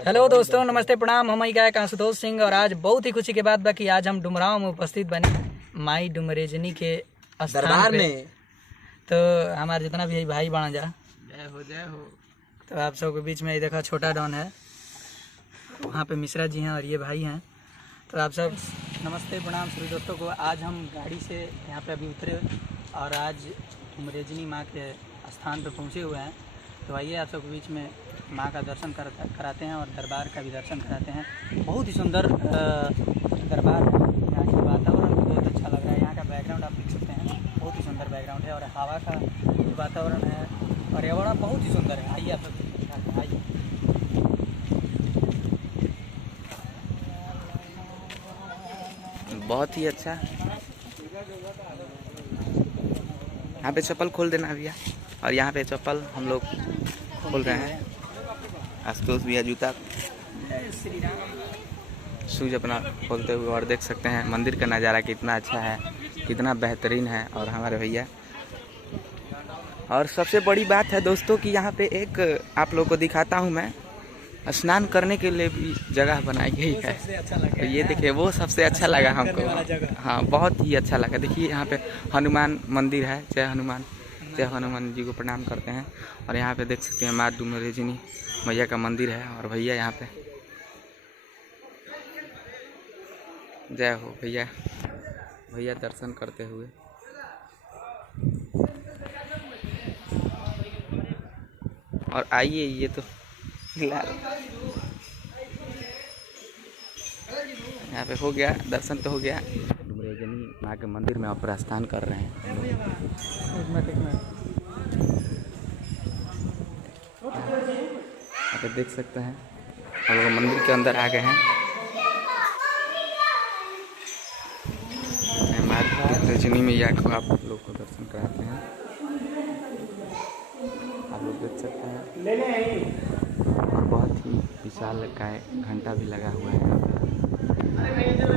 Hello दोस्तों, नमस्ते, प्रणाम। हम गायक आशुतोष सिंह और आज बहुत ही खुशी के बाद बाकी आज हम डुमरांव में उपस्थित बने माई डुमरेजनी के दरबार में। तो हमारे जितना भी भाई बना जा जय हो जय हो। तो आप सबके बीच में ये देखा छोटा डॉन है, वहाँ पे मिश्रा जी हैं और ये भाई हैं। तो आप सब नमस्ते प्रणाम सभी दोस्तों को। आज हम गाड़ी से यहाँ पे अभी उतरे और आज डुमरेजनी माँ के स्थान पे पहुँचे हुए हैं। तो आइए आप सबके बीच में माँ का दर्शन कराते हैं और दरबार का भी दर्शन कराते हैं। बहुत ही सुंदर दरबार है। यहाँ के वातावरण भी बहुत अच्छा लग रहा है। यहाँ का बैकग्राउंड आप देख सकते हैं, बहुत ही सुंदर बैकग्राउंड है और हवा का वातावरण है, पर्यावरण बहुत ही सुंदर है। आइए आप सब आइए। बहुत ही अच्छा। यहाँ पे चप्पल खोल देना भैया। और यहाँ पे चप्पल हम लोग खोल रहे हैं। आशुतोष भैया जूता शूज अपना खोलते हुए और देख सकते हैं मंदिर का नज़ारा कितना अच्छा है, कितना बेहतरीन है। और हमारे भैया, और सबसे बड़ी बात है दोस्तों कि यहाँ पे एक आप लोगों को दिखाता हूँ मैं, स्नान करने के लिए भी जगह बनाई गई है। तो ये देखिए, वो सबसे अच्छा लगा हमको। हाँ, बहुत ही अच्छा लगा। देखिए यहाँ पे हनुमान मंदिर है। जय हनुमान, जय हनुमान जी को प्रणाम करते हैं। और यहाँ पे देख सकते हैं माँ डुमरेजनी मैया का मंदिर है। और भैया यहाँ पे जय हो भैया, भैया दर्शन करते हुए। और आइए, ये तो यहाँ पे हो गया दर्शन, तो हो गया। डुमरेजनी माँ के मंदिर में आप प्रस्थान कर रहे हैं। यहाँ पे देख सकते हैं हम लोग मंदिर के अंदर आ गए हैं। माँ डुमरेजनी मैया को आप लोग को दर्शन कराते हैं। आप लोग देख सकते हैं। और बहुत ही विशाल का घंटा भी लगा हुआ है यहाँ पे।